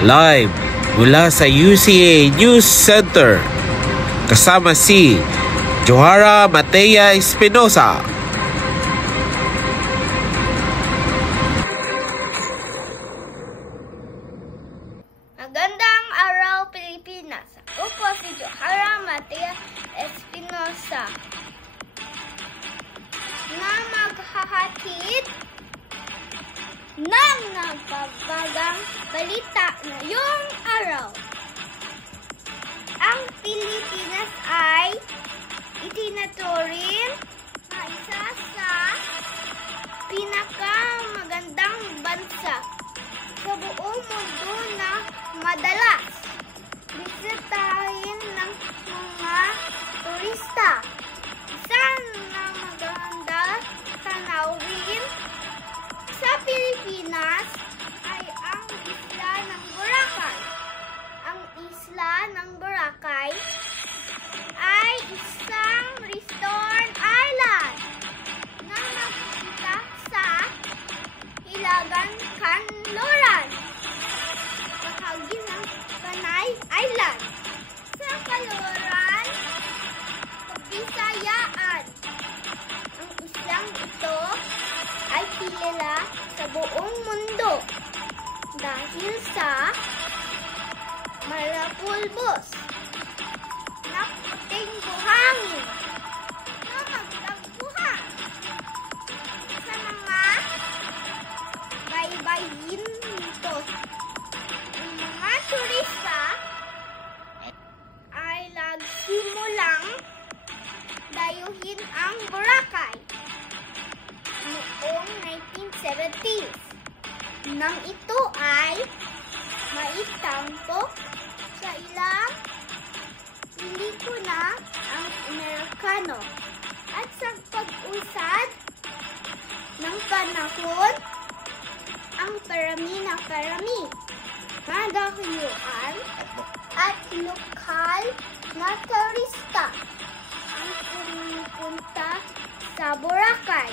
Live mula sa UCA News Center. Kasama si Johara Matea Espinosa. Magandang araw, Pilipinas. Ako po si Johara Matea Espinosa na maghahatid ng nababagang balita ngayong araw. Ang Pilipinas ay itinuturing na isa sa pinakamagandang bansa sa buong mundo na madalas bisitahin ng mga turista. Isa na maganda tanawin sa Pilipinas ay ang isla ng Boracay. Ang isla ng Boracay ay isang resort island na nakikita sa Hilagang Kanloran, bahagi ng Panay Island, sa Kaloran, Bisayaan. Ang islang ito ay kilala sa buong mundo dahil sa marapulbos na puting buhangin na magtagpuan sa mga baybayin nito. Ang mga turista ay nagsimulang dayuhin ang Boracay noong 1970s, nang ito ay maitampok sa ilang pelikula ang Amerikano. At sa pag-usad ng panahon, ang parami na madahuyuan at lokal na turista ang pumupunta sa Boracay.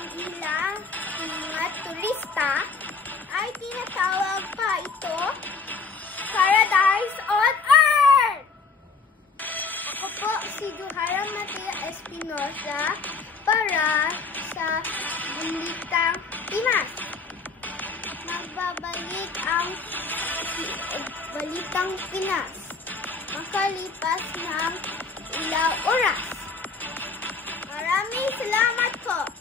Ang ilang mga turista ay tinatawag pa ito Paradise on Earth! Ako po si Johara Matea Espinosa para sa Balitang Pinas. Magbabalik ang Balitang Pinas makalipas ng ilang oras. Maraming salamat po!